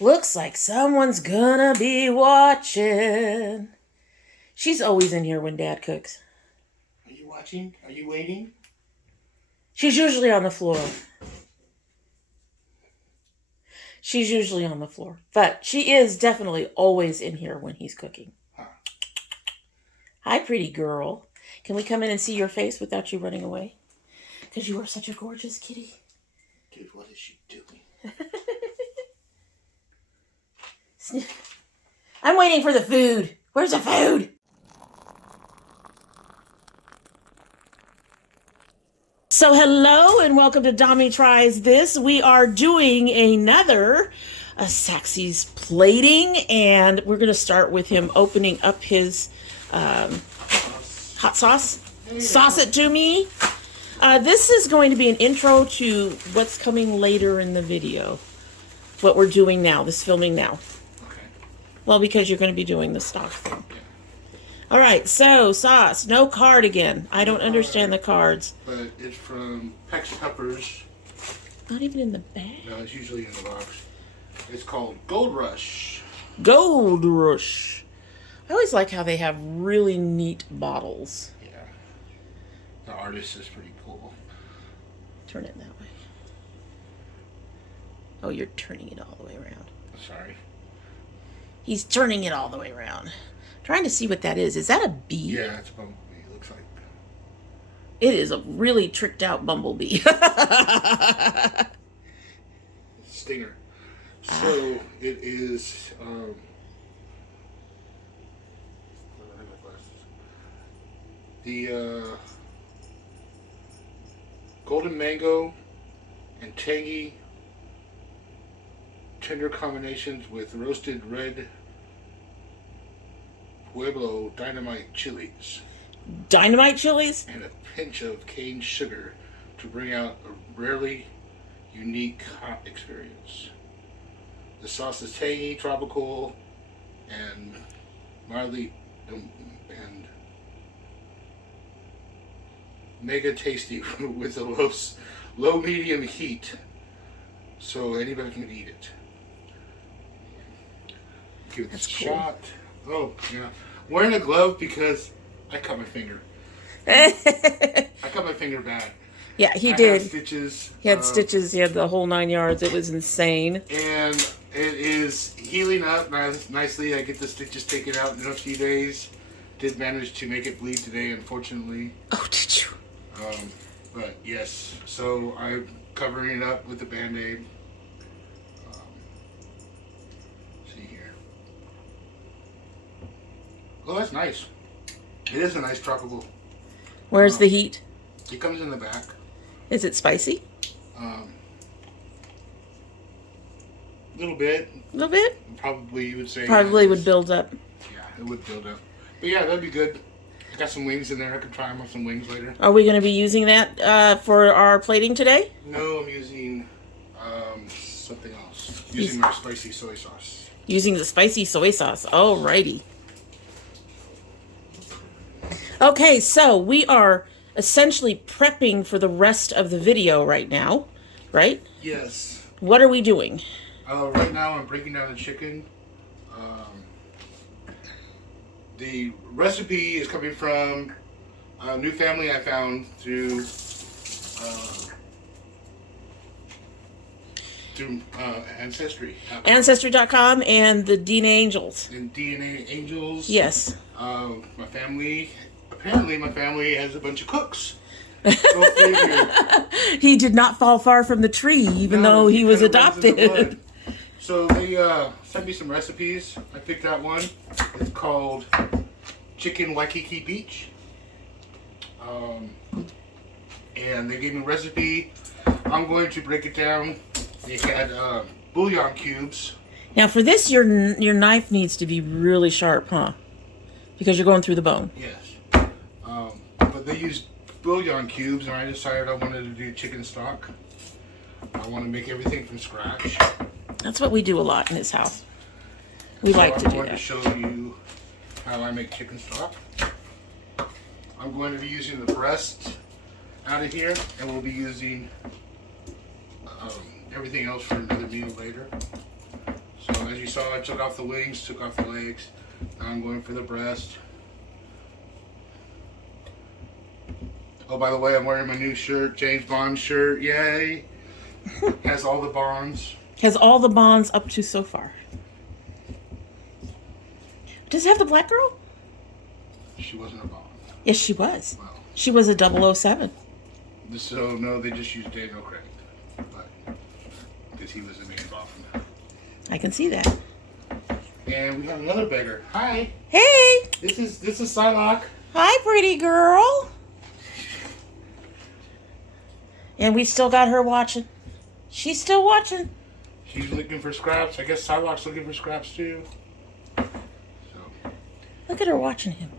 Looks like someone's gonna be watching. She's always in here when Dad cooks. Are you watching? Are you waiting? She's usually on the floor. She's usually on the floor. But she is definitely always in here when he's cooking. Huh. Hi, pretty girl. Can we come in and see your face without you running away? Because you are such a gorgeous kitty. Dude, what is she doing? I'm waiting for the food. Where's the food? So hello and welcome to Dommy Tries This. We are doing another Saxy's plating, and we're going to start with him opening up his hot sauce. Sauce it to me. This is going to be an intro to what's coming later in the video. What we're doing now, this filming now. Okay. Well, because you're going to be doing the stock thing. All right, so sauce, no card again. I don't understand the cards. But it's from Peppers. Not even in the bag. No, it's usually in the box. It's called Gold Rush. Gold Rush. I always like how they have really neat bottles. Yeah. The artist is pretty cool. Turn it that way. Oh, you're turning it all the way around. Sorry. He's turning it all the way around. Trying to see what that is. Is that a bee? Yeah, it's a bumblebee. It looks like. It is a really tricked out bumblebee. Stinger. So it is. The golden mango and tangy tender combinations with roasted red Pueblo dynamite chilies. Dynamite chilies? And a pinch of cane sugar to bring out a rarely unique hot experience. The sauce is tangy, tropical, and mildly and mega tasty with a low medium heat, so anybody can eat it. Give it a shot. Oh yeah, wearing a glove because I cut my finger. I cut my finger bad. Yeah, he I did. Had stitches. He had stitches. He had the whole 9 yards. It was insane. And it is healing up nicely. I get the stitches taken out in a few days. Did manage to make it bleed today, unfortunately. Oh, did you? But yes, so I'm covering it up with a Band-Aid. See here. Oh, that's nice. It is a nice tropical. Where's the heat? It comes in the back. Is it spicy? A little bit. A little bit? Probably, you would say. Probably would build up. Yeah, it would build up. But yeah, that'd be good. I got some wings in there. I could try them with some wings later. Are we going to be using that for our plating today? No, I'm using something else. Using my spicy soy sauce. Using the spicy soy sauce. Alrighty. Okay, so we are essentially prepping for the rest of the video right now, right? Yes. What are we doing? Right now I'm breaking down the chicken. The recipe is coming from a new family I found through Ancestry. Ancestry.com and the DNA Angels. And DNA Angels. Yes. My family has a bunch of cooks. Go figure. He did not fall far from the tree, even though he was adopted. So they sent me some recipes. I picked out one. It's called Chicken Waikiki Beach. And they gave me a recipe. I'm going to break it down. They had bouillon cubes. Now for this, your knife needs to be really sharp, huh? Because you're going through the bone. Yes. But they used bouillon cubes, and I decided I wanted to do chicken stock. I want to make everything from scratch. That's what we do a lot in this house. We like to do that. I'm going to show you how I make chicken stock. I'm going to be using the breast out of here, and we'll be using everything else for another meal later. So you saw, I took off the wings, took off the legs. Now I'm going for the breast. Oh, by the way, I'm wearing my new shirt, James Bond shirt. Yay! Has all the bonds. Has all the bonds up to so far. Does it have the black girl? She wasn't a Bond. Yes, she was. Well, She was a 007. so no, they just used Daniel Craig, but because he was the main Bond. I can see that. And we have another beggar. Hi. Hey! This is Psylocke. Hi, pretty girl. And we still got her watching. She's still watching. She's looking for scraps. I guess Psylocke's looking for scraps too. So Look at her watching him.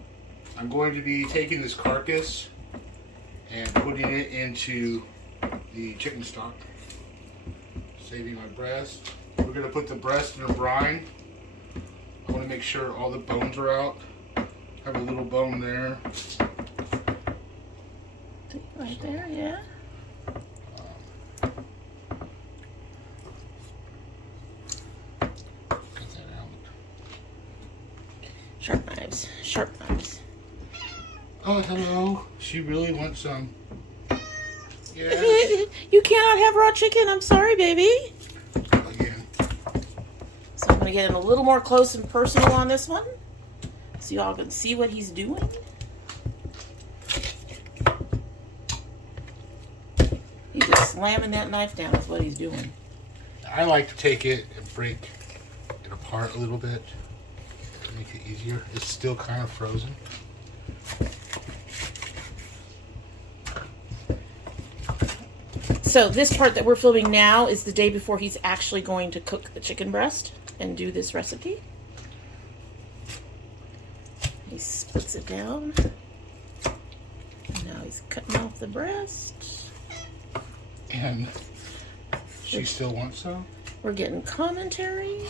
I'm going to be taking this carcass and putting it into the chicken stock. Saving my breast. We're going to put the breast in a brine. I want to make sure all the bones are out. Have a little bone there. Right there, yeah. Cut that out. Sharp knives. Sharp knives. Oh, hello. She really wants some. Yes. You cannot have raw chicken. I'm sorry, baby. Again. So I'm going to get in a little more close and personal on this one. So y'all can see what he's doing. He's just slamming that knife down is what he's doing. I like to take it and break it apart a little bit to make it easier. It's still kind of frozen. So this part that we're filming now is the day before he's actually going to cook the chicken breast and do this recipe. He splits it down. And now he's cutting off the breast. And she still wants some? We're getting commentary.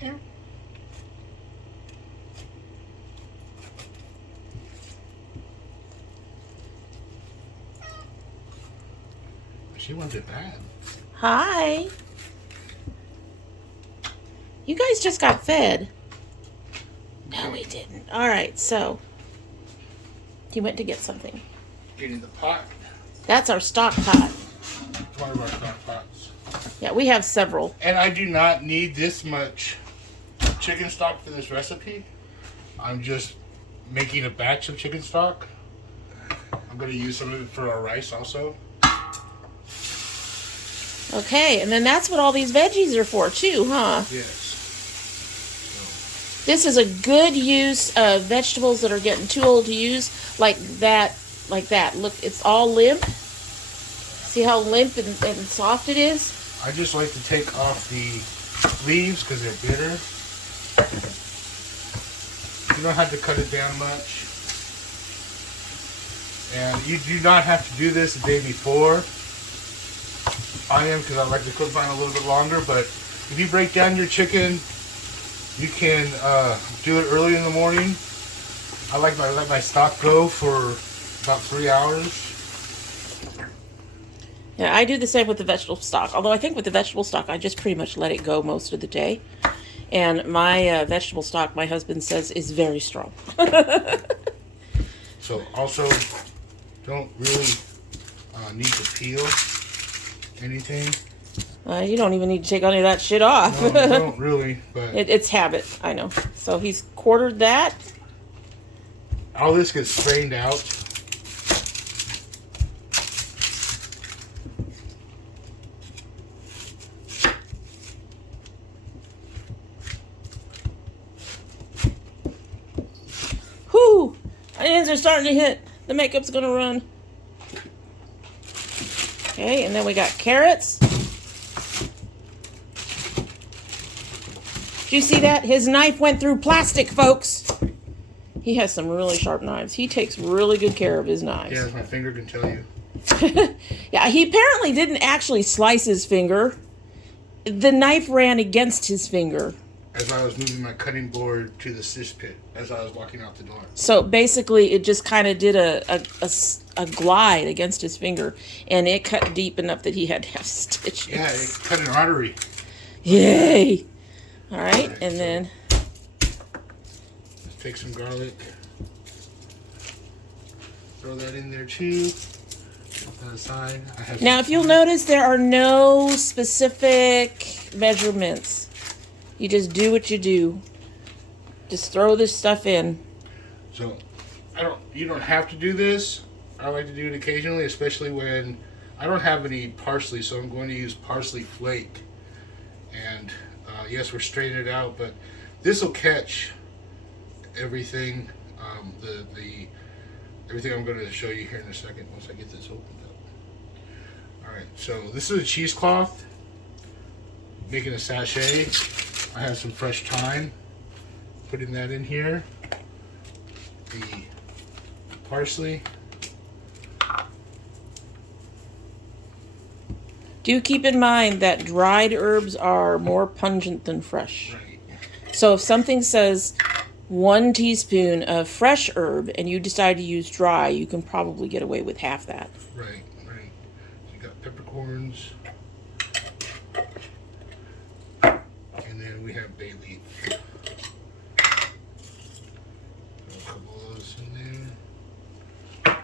Yeah. She wants it bad. Hi. You guys just got fed. No, we didn't. All right, so he went to get something. Get in the pot. That's our stock pot. One of our stock pots. Yeah, we have several. And I do not need this much chicken stock for this recipe. I'm just making a batch of chicken stock. I'm going to use some of it for our rice also. Okay, and then that's what all these veggies are for too, huh? Yes. This is a good use of vegetables that are getting too old to use, like that, like that. Look, it's all limp. See how limp and soft it is? I just like to take off the leaves because they're bitter. You don't have to cut it down much. And you do not have to do this the day before. I am because I like to cook mine a little bit longer, but if you break down your chicken, you can do it early in the morning. I like to let my stock go for about 3 hours. Yeah, I do the same with the vegetable stock. Although I think with the vegetable stock, I just pretty much let it go most of the day. And my vegetable stock, my husband says, is very strong. So also, don't really need to peel anything. You don't even need to take any of that shit off. No, you don't really, but It's habit, I know. So he's quartered that. all this gets strained out. Whew! Onions are starting to hit. The makeup's gonna run. Okay, and then we got carrots. Did you see that? His knife went through plastic, folks. He has some really sharp knives. He takes really good care of his knives. Yeah, as my finger can tell you. Yeah, he apparently didn't actually slice his finger. The knife ran against his finger. As I was moving my cutting board to the sis pit as I was walking out the door. So basically, it just kind of did a glide against his finger, and it cut deep enough that he had to have stitches. Yeah, it cut an artery. Yay! All right, and so then take some garlic. Throw that in there too. Put that aside. Now, if you'll notice, there are no specific measurements. You just do what you do. Just throw this stuff in. So, you don't have to do this. I like to do it occasionally, especially when I don't have any parsley, so I'm going to use parsley flake. And yes, we're straining it out, but this will catch everything. Everything I'm going to show you here in a second once I get this opened up. All right, so this is a cheesecloth. Making a sachet. I have some fresh thyme. Putting that in here. The parsley. Do keep in mind that dried herbs are more pungent than fresh. Right. So if something says 1 teaspoon of fresh herb and you decide to use dry, you can probably get away with half that. Right. So you got peppercorns. And then we have bay leaf. Throw a couple of those in there.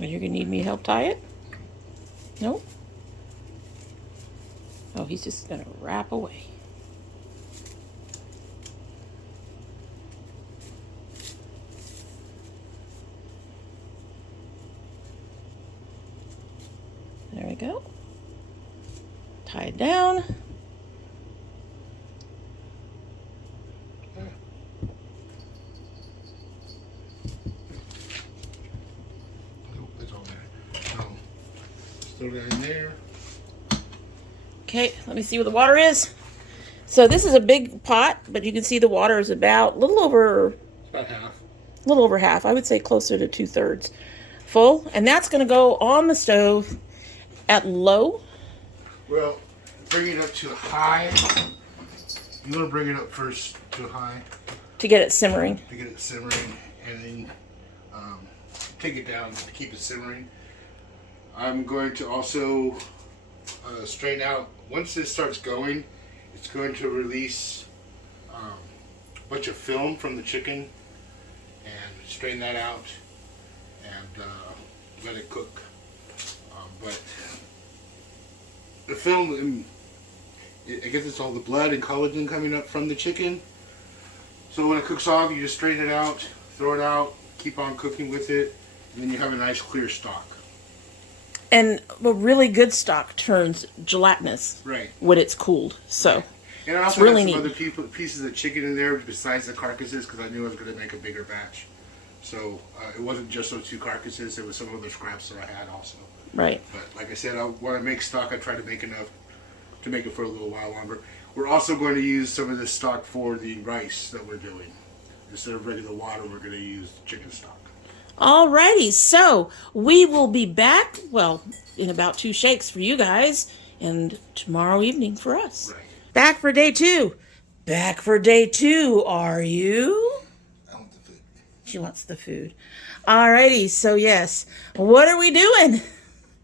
Are you going to need me to help tie it? No? Oh, he's just going to wrap away. There we go. Tie it down. It's all there. Throw that in there. Okay, let me see what the water is. So this is a big pot, but you can see the water is about a little over half. I would say closer to 2/3 full. And that's going to go on the stove at low. Well, bring it up to high. You want to bring it up first to high. To get it simmering. To get it simmering, and then take it down to keep it simmering. I'm going to also strain out. Once this starts going, it's going to release a bunch of film from the chicken, and strain that out and let it cook. But the film, I guess it's all the blood and collagen coming up from the chicken. So when it cooks off, you just strain it out, throw it out, keep on cooking with it, and then you have a nice clear stock. And a really good stock turns gelatinous when it's cooled. So and I also really had some other pieces of chicken in there besides the carcasses because I knew I was going to make a bigger batch. So it wasn't just those 2 carcasses. It was some other scraps that I had also. Right. But like I said, when I make stock, I try to make enough to make it for a little while longer. We're also going to use some of this stock for the rice that we're doing. Instead of regular water, we're going to use chicken stock. Alrighty, so we will be back, well, in about 2 shakes for you guys, and tomorrow evening for us. Right. Back for day 2. Back for day 2, are you? I want the food. She wants the food. Alrighty, so yes, what are we doing?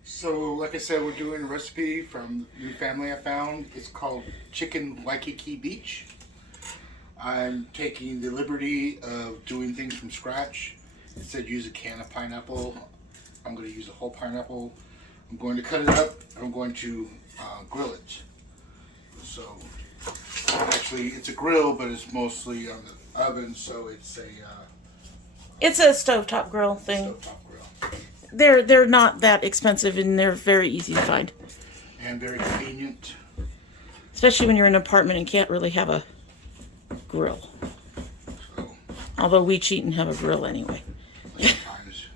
So, like I said, we're doing a recipe from a new family I found. It's called Chicken Waikiki Beach. I'm taking the liberty of doing things from scratch. Instead of use a can of pineapple, I'm going to use a whole pineapple. I'm going to cut it up and I'm going to grill it. So, actually, it's a grill, but it's mostly on the oven, so it's a stovetop grill thing. stovetop grill. They're not that expensive and they're very easy to find. And very convenient. Especially when you're in an apartment and can't really have a grill. So, Although we cheat and have a grill anyway. sometimes.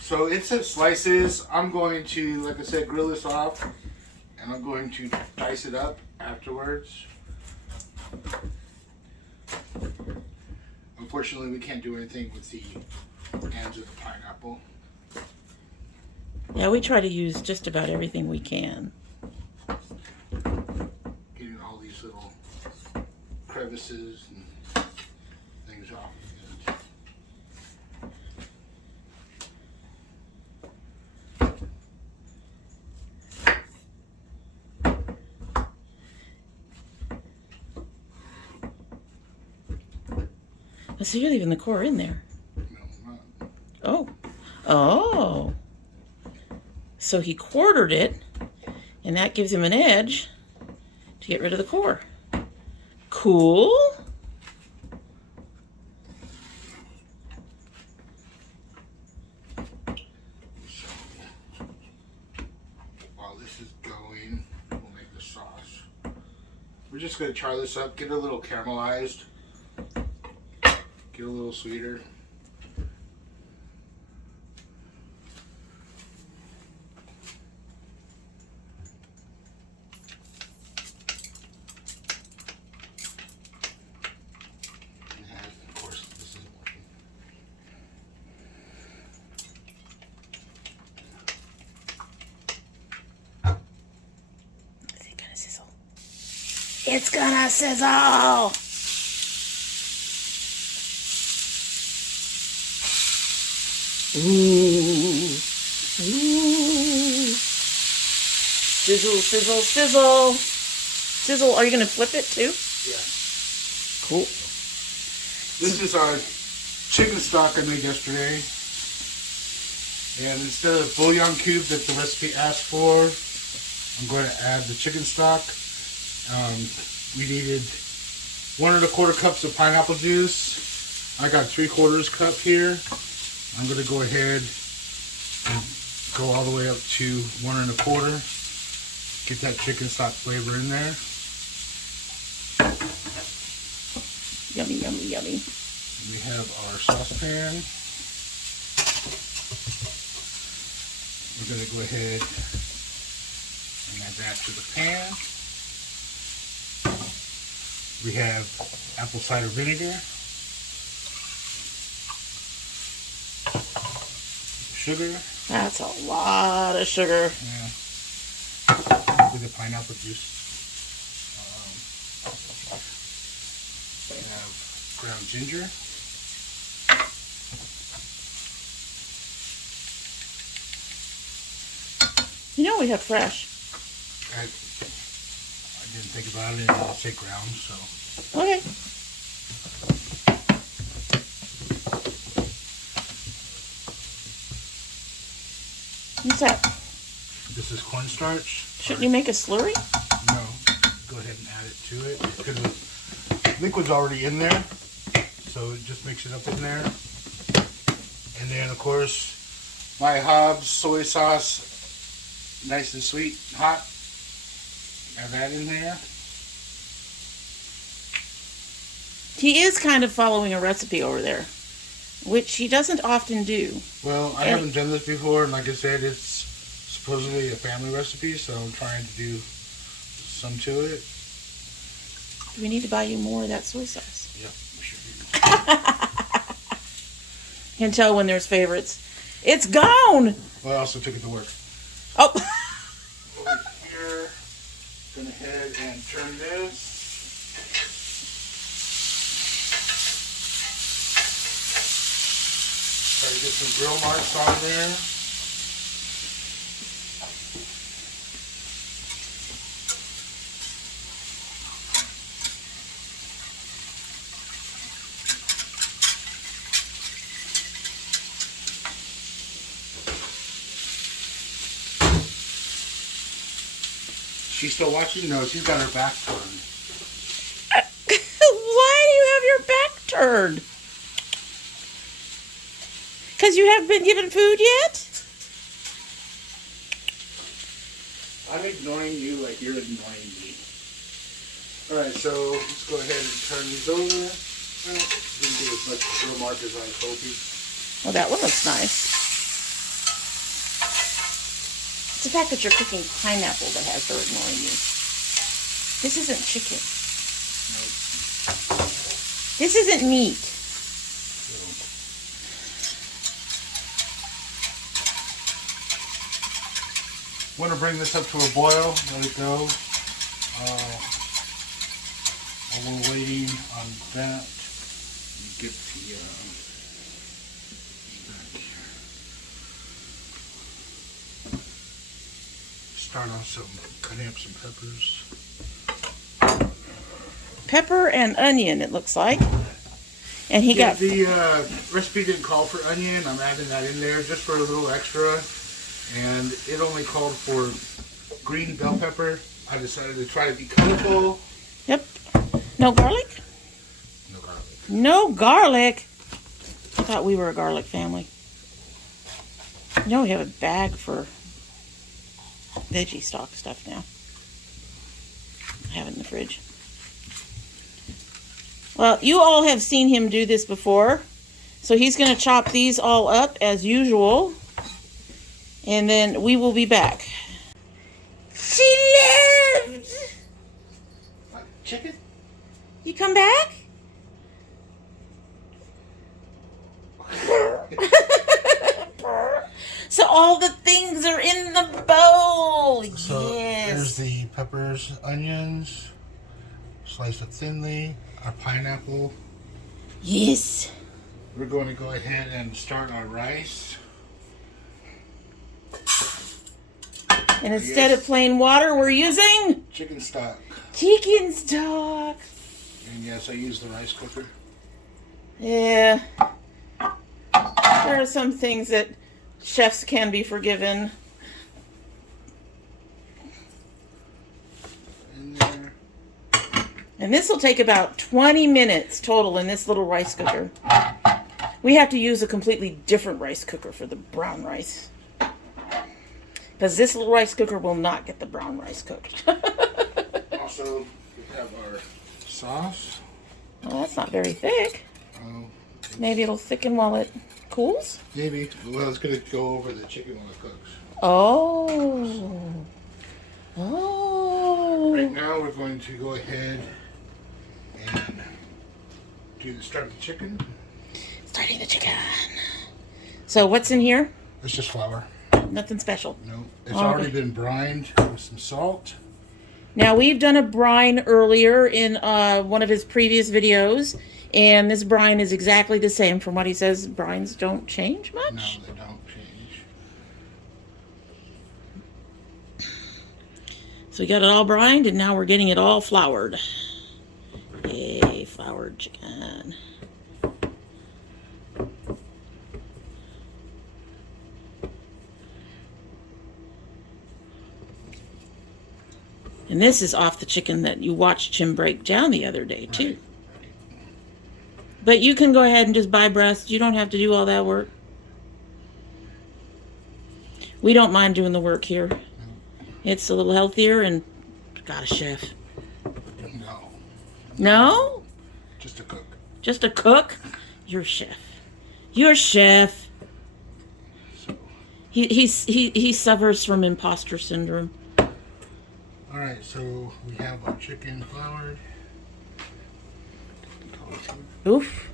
So it's in slices. I'm going to, like I said, grill this off. And I'm going to dice it up afterwards. Unfortunately, we can't do anything with the ends of the pineapple. Yeah, we try to use just about everything we can. Getting all these little crevices and things off. So you're leaving the core in there. No, I'm not. Oh. Oh. So he quartered it, and that gives him an edge to get rid of the core. Cool. So, while this is going, we'll make the sauce. We're just going to char this up, get it a little caramelized, get a little sweeter. And of course, this isn't working. Is it gonna sizzle? It's gonna sizzle! Ooh. Ooh. Sizzle, sizzle, sizzle. Sizzle, are you gonna flip it too? Yeah. Cool. This is our chicken stock I made yesterday. And instead of bouillon cube that the recipe asked for, I'm going to add the chicken stock. We needed 1 1/4 cups of pineapple juice. I got 3/4 cup here. I'm going to go ahead and go all the way up to 1 1/4. Get that chicken stock flavor in there. Yummy, yummy, yummy. We have our saucepan. We're going to go ahead and add that to the pan. We have apple cider vinegar, sugar, That's a lot of sugar. with the pineapple juice. We have ground ginger. You know we have fresh. I didn't think about it, and I'll say ground, so. Okay. What's that? This is cornstarch. Shouldn't you make a slurry? No, go ahead and add it to it because the liquid's already in there, so it just mix it up in there. And then, of course, my Hobbs soy sauce, nice and sweet, hot. Add that in there. He is kind of following a recipe over there, which he doesn't often do. Well, I haven't done this before, and like I said, it's supposedly a family recipe, so I'm trying to do some to it. Do we need to buy you more of that soy sauce? Yep, we should do. You can tell when there's favorites. It's gone! Well, I also took it to work. Oh! Over here, gonna head and turn this. Try to get some grill marks on there. She's still watching? No, she's got her back turned. Why do you have your back turned? Because you haven't been given food yet? I'm ignoring you like you're ignoring me. Alright, so let's go ahead and turn these over. Well, didn't do as much grill mark as I was hoping. Well, that one looks nice. It's the fact that you're cooking pineapple that has her ignoring you. This isn't chicken. Nope. This isn't meat. Want to bring this up to a boil, let it go. While we're waiting on that, let me get the back here. Start on cutting up some peppers. Pepper and onion, it looks like. And he got... The recipe didn't call for onion. I'm adding that in there just for a little extra. And it only called for green bell pepper. I decided to try to be colorful. Yep. No garlic? No garlic. No garlic? I thought we were a garlic family. You know we have a bag for veggie stock stuff now. I have it in the fridge. Well, you all have seen him do this before. So he's going to chop these all up as usual. And then we will be back. She left! What? Chicken? You come back? So all the things are in the bowl. So yes. there's the peppers, onions, sliced up thinly, our pineapple. Yes. We're going to go ahead and start our rice. And instead of plain water, we're using Chicken stock. chicken stock. And yes, I use the rice cooker. Yeah. There are some things that chefs can be forgiven. In there. And this will take about 20 minutes total in this little rice cooker. We have to use a completely different rice cooker for the brown rice. Because this little rice cooker will not get the brown rice cooked. Also, we have our sauce. Well, that's not very thick. Oh, Maybe it'll thicken while it cools. maybe. Well, it's going to go over the chicken when it cooks. Oh. Oh. Right now, we're going to go ahead and start the chicken. Starting the chicken. So what's in here? It's just flour. Nothing special. No, it's Okay. already been brined with some salt. Now, we've done a brine earlier in one of his previous videos, and this brine is exactly the same. From what he says, brines don't change much. No, they don't change. So we got it all brined, and now we're getting it all floured. Yay, floured chicken. And this is off the chicken that you watched him break down the other day, too. Right. But you can go ahead and just buy breast. You don't have to do all that work. We don't mind doing the work here. It's a little healthier and got a chef. No. No? Just a cook. Just a cook? You're a chef. You're a chef. So, He suffers from imposter syndrome. all right, so we have our chicken floured. Oof.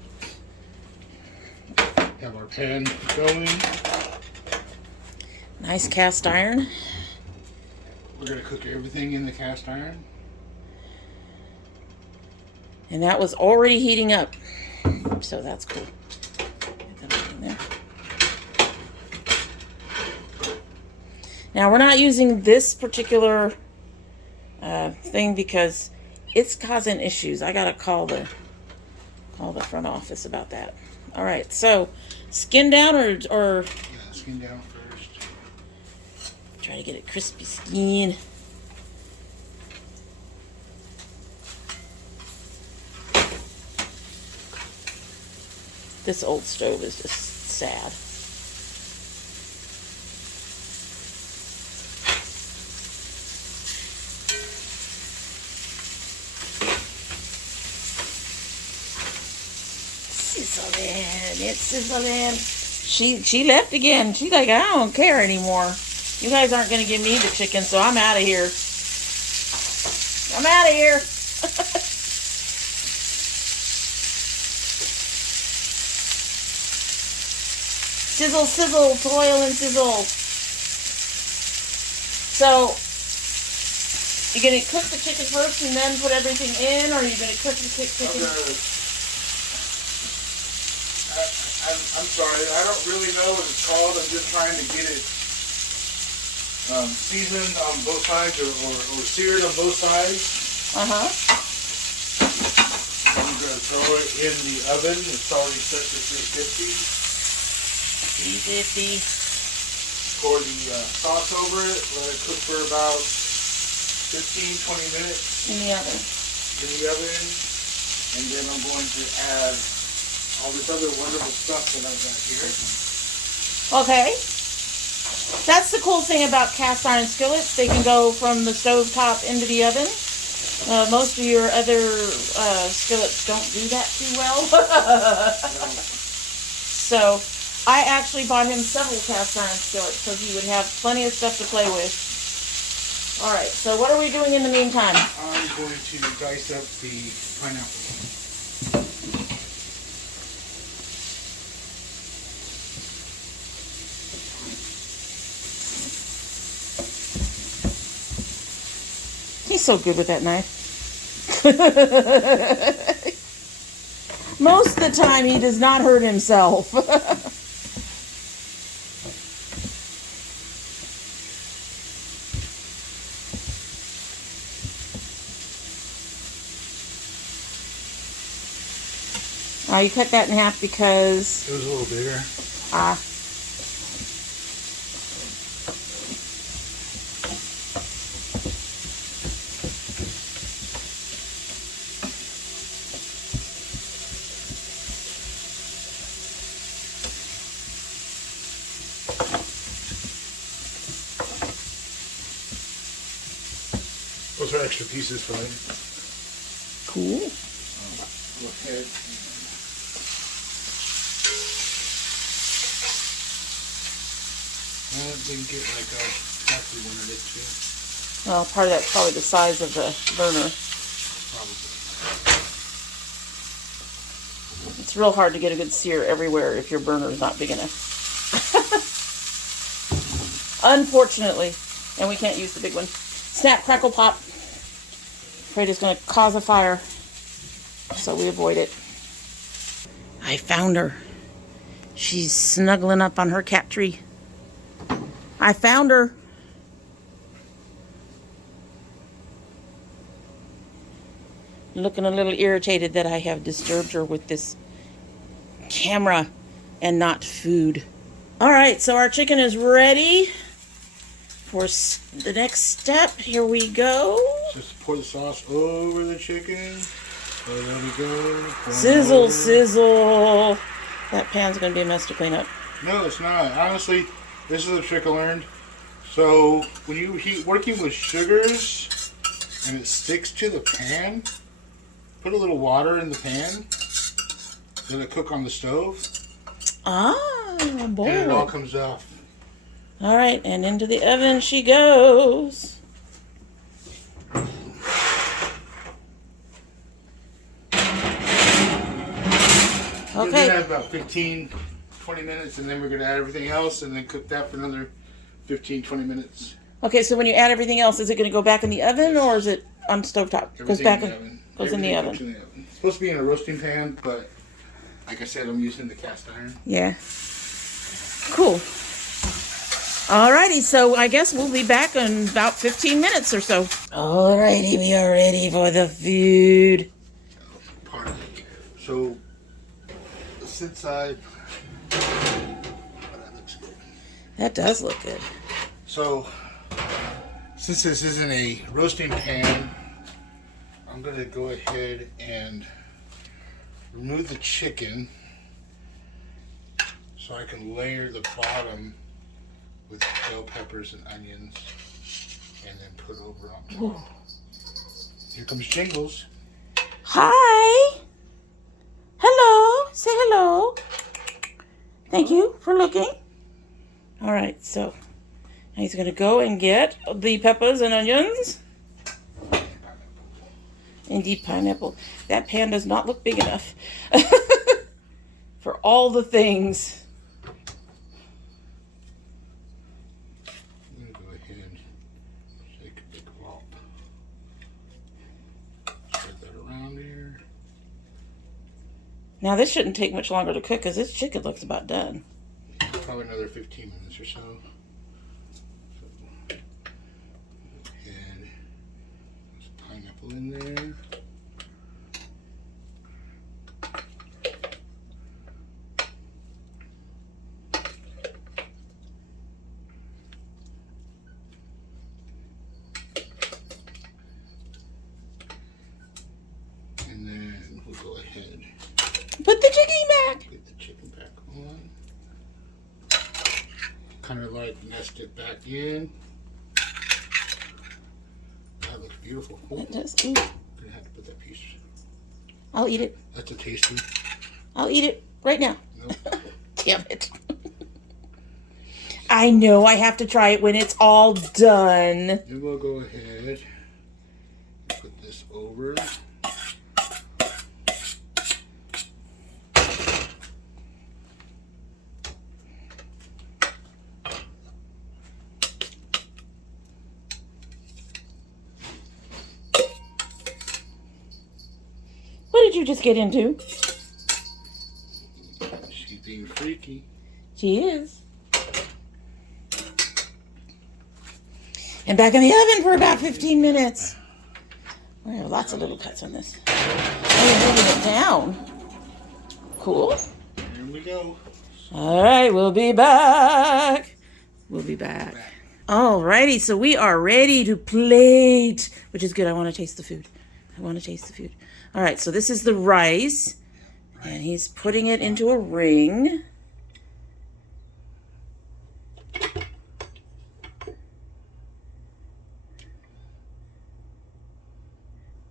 Have our pan going. Nice cast iron. We're going to cook everything in the cast iron. And that was already heating up. So that's cool. Get that in there. Now we're not using this particular thing because it's causing issues. I gotta call the front office about that. All right, so skin down or Yeah, skin down first. try to get it crispy skin. This old stove is just sad. Sizzling, it's sizzling. She left again. She's like, I don't care anymore. You guys aren't gonna give me the chicken, so I'm out of here. I'm out of here. Sizzle, sizzle, toil and sizzle. So, you're going to cook the chicken first and then put everything in, or are you going to cook the chicken? I'm sorry, I don't really know what it's called. I'm just trying to get it seasoned on both sides or seared on both sides. Uh-huh. I'm going to throw it in the oven. It's already set to 350. 350. Pour the sauce over it. Let it cook for about 15-20 minutes In the oven. And then I'm going to add all this other wonderful stuff that I've got here. Okay. That's the cool thing about cast iron skillets. They can go from the stove top into the oven. Most of your other skillets don't do that too well. So I actually bought him several cast iron skillets so he would have plenty of stuff to play with. All right, so what are we doing in the meantime? I'm going to dice up the pineapple. He's so good with that knife. Most of the time he does not hurt himself. You cut that in half because... It was a little bigger. Those are extra pieces for later. Cool. Go ahead. I didn't get like exactly wanted it to. Well, part of that's probably the size of the burner. Probably. It's real hard to get a good sear everywhere if your burner is not big enough. Unfortunately. And we can't use the big one. Snap, crackle, pop. Afraid it's going to cause a fire. So we avoid it. I found her. She's snuggling up on her cat tree. I found her. Looking a little irritated that I have disturbed her with this camera and not food. All right, so our chicken is ready for the next step. Here we go. Just pour the sauce over the chicken. So there we go. Sizzle, sizzle. That pan's going to be a mess to clean up. No, it's not. Honestly, this is a trick I learned. So when you working with sugars and it sticks to the pan, put a little water in the pan. Let it cook on the stove. Ah, boy. And it all comes off. All right, and into the oven she goes. We're Okay. gonna have about 15-20 minutes, and then we're gonna add everything else, and then cook that for another 15-20 minutes. Okay, so when you add everything else, is it going to go back in the oven or is it on stovetop? Goes back in the oven. Goes in the oven. It's supposed to be in a roasting pan, but like I said, I'm using the cast iron. Yeah. Cool. Alrighty, so I guess we'll be back in about 15 minutes or so. Alrighty, we are ready for the food. Pardon me. So, since that looks good. That does look good. So, since this isn't a roasting pan, I'm going to go ahead and remove the chicken so I can layer the bottom with bell peppers and onions and then put over on top. Ooh. Here comes Jingles. Hi. Hello. Say hello. Thank you for looking. All right, so now he's going to go and get the peppers and onions. Indeed, pineapple. That pan does not look big enough for all the things. I'm going to go ahead and take a big lump. Spread that around here. Now, this shouldn't take much longer to cook because this chicken looks about done. Probably another 15 minutes or so. And there's pineapple in there. Put the chicken back. Get the chicken back on. Kind of like nest it back in. That looks beautiful. Oh, It does. Ooh. gonna have to put that piece. I'll eat it. That's a tasty. I'll eat it right now. Nope. Damn it. I know I have to try it when it's all done. Then we'll go ahead and put this over. What did you just get into? She's being freaky. She is. And back in the oven for about 15 minutes. We have lots of little cuts on this. Oh, you're moving it down. Cool. Here we go. All right, we'll be back. We'll be back. Alrighty, so we are ready to plate, which is good. I want to taste the food. I want to taste the food. All right, so this is the rice, and he's putting it into a ring.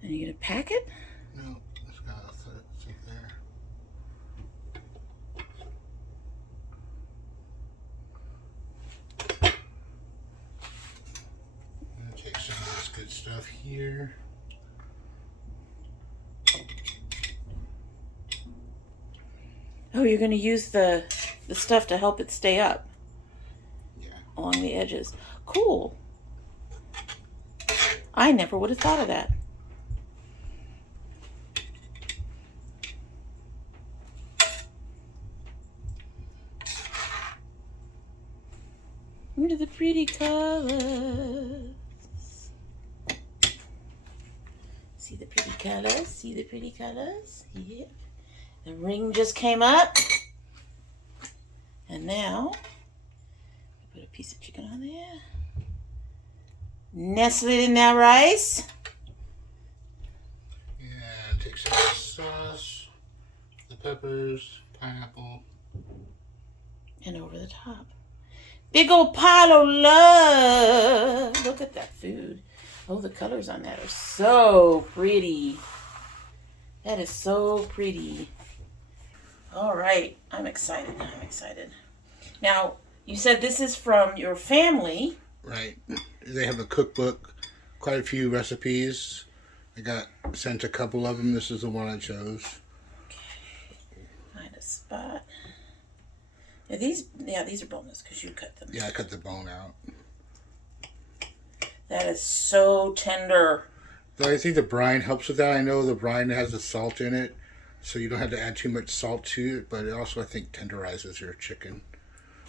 And you gonna pack it? No, it's got to sit there. I'm gonna take some of this good stuff here. Oh, you're gonna use the stuff to help it stay up. Yeah. Along the edges. Cool. I never would have thought of that. Look at the pretty colors. See the pretty colors? See the pretty colors? Yeah. The ring just came up. And now, put a piece of chicken on there. Nestle it in that rice. And take some of the sauce, the peppers, pineapple. And over the top. Big old pile of love. Look at that food. Oh, the colors on that are so pretty. That is so pretty. All right. I'm excited. I'm excited. Now, you said this is from your family. Right. They have a cookbook, quite a few recipes. I got sent a couple of them. This is the one I chose. Okay. Find a spot. Yeah, these are boneless because you cut them. Yeah, I cut the bone out. That is so tender. Though I think the brine helps with that. I know the brine has the salt in it, so you don't have to add too much salt to it, but it also, I think, tenderizes your chicken.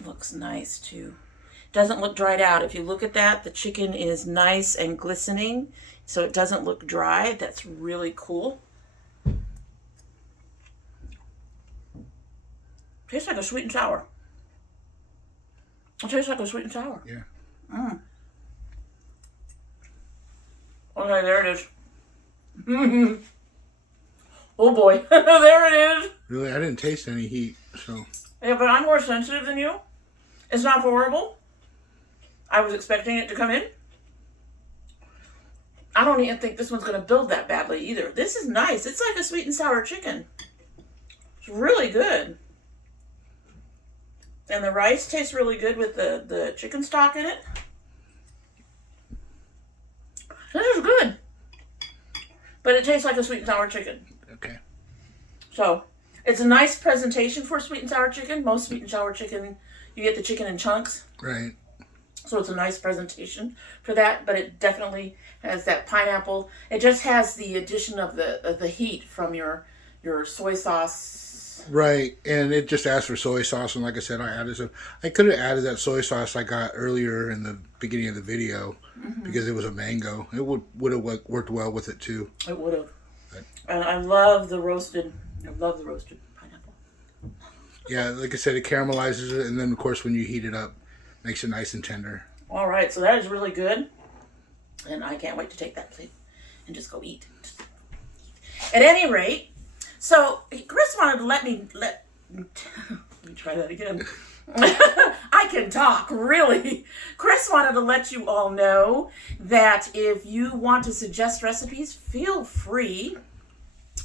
Looks nice, too. Doesn't look dried out. If you look at that, the chicken is nice and glistening, so it doesn't look dry. That's really cool. Tastes like a sweet and sour. It tastes like a sweet and sour. Yeah. Mm. Okay, there it is. Oh boy, there it is. Really, I didn't taste any heat, so. Yeah, but I'm more sensitive than you. It's not horrible. I was expecting it to come in. I don't even think this one's going to build that badly either. This is nice. It's like a sweet and sour chicken. It's really good. And the rice tastes really good with the chicken stock in it. This is good. But it tastes like a sweet and sour chicken. Okay. So, it's a nice presentation for sweet and sour chicken. Most sweet and sour chicken, you get the chicken in chunks. Right. So it's a nice presentation for that, but it definitely has that pineapple. It just has the addition of the heat from your soy sauce. Right, and it just asked for soy sauce, and like I said, I added some. I could have added that soy sauce I got earlier in the beginning of the video because it was a mango. It would have worked well with it too. It would have. And I love the roasted pineapple. Yeah, like I said, it caramelizes it, and then of course when you heat it up, makes it nice and tender. All right, so that is really good, and I can't wait to take that plate and just go eat. At any rate, So Chris wanted to let me try that again. I can talk, really. Chris wanted to let you all know that if you want to suggest recipes, feel free.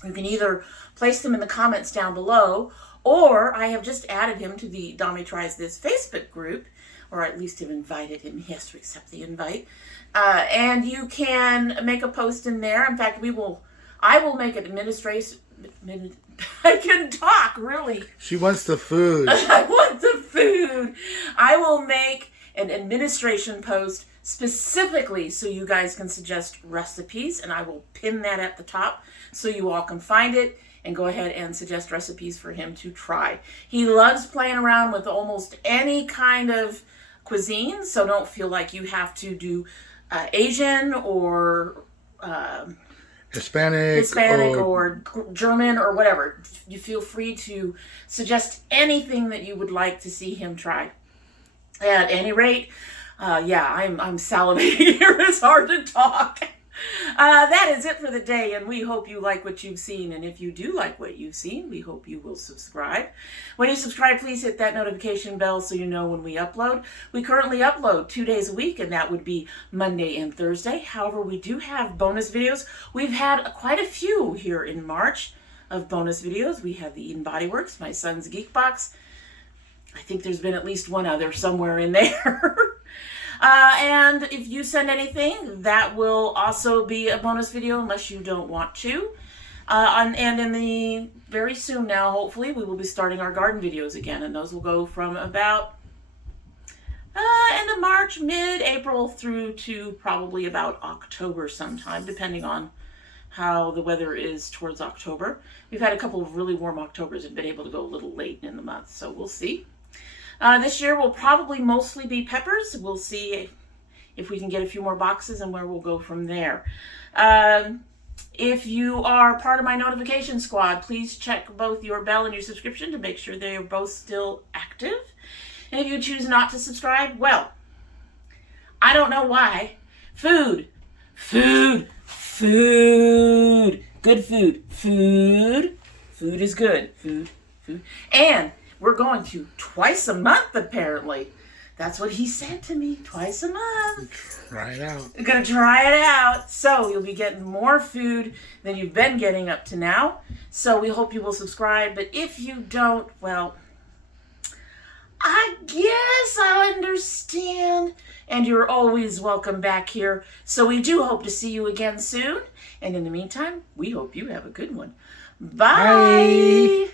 You can either place them in the comments down below, or I have just added him to the Domi Tries This Facebook group, or at least have invited him. He has to accept the invite. And you can make a post in there. In fact, I will make an administration. I can talk, really. She wants the food. I want the food. I will make an administration post specifically so you guys can suggest recipes, and I will pin that at the top so you all can find it and go ahead and suggest recipes for him to try. He loves playing around with almost any kind of cuisine, so don't feel like you have to do Asian or Hispanic or German or whatever. You feel free to suggest anything that you would like to see him try. At any rate, I'm salivating here. It's hard to talk. That is it for the day, and we hope you like what you've seen. And if you do like what you've seen, we hope you will subscribe. When you subscribe, please hit that notification bell so you know when we upload. We currently upload 2 days a week, and that would be Monday and Thursday. However, we do have bonus videos. We've had quite a few here in March of bonus videos. We have the Eden Body Works, my son's Geek Box. I think there's been at least one other somewhere in there. And if you send anything, that will also be a bonus video unless you don't want to. And in the very soon now, hopefully, we will be starting our garden videos again. And those will go from about end of March, mid-April through to probably about October sometime, depending on how the weather is towards October. We've had a couple of really warm Octobers and been able to go a little late in the month, so we'll see. This year will probably mostly be peppers. We'll see if we can get a few more boxes and where we'll go from there. If you are part of my notification squad, please check both your bell and your subscription to make sure they are both still active. And if you choose not to subscribe, well, I don't know why. Food. Good food. Food is good. Food. And we're going to twice a month, apparently. That's what he said to me, twice a month. Try it out. We're going to try it out. So you'll be getting more food than you've been getting up to now. So we hope you will subscribe. But if you don't, well, I guess I understand. And you're always welcome back here. So we do hope to see you again soon. And in the meantime, we hope you have a good one. Bye. Bye.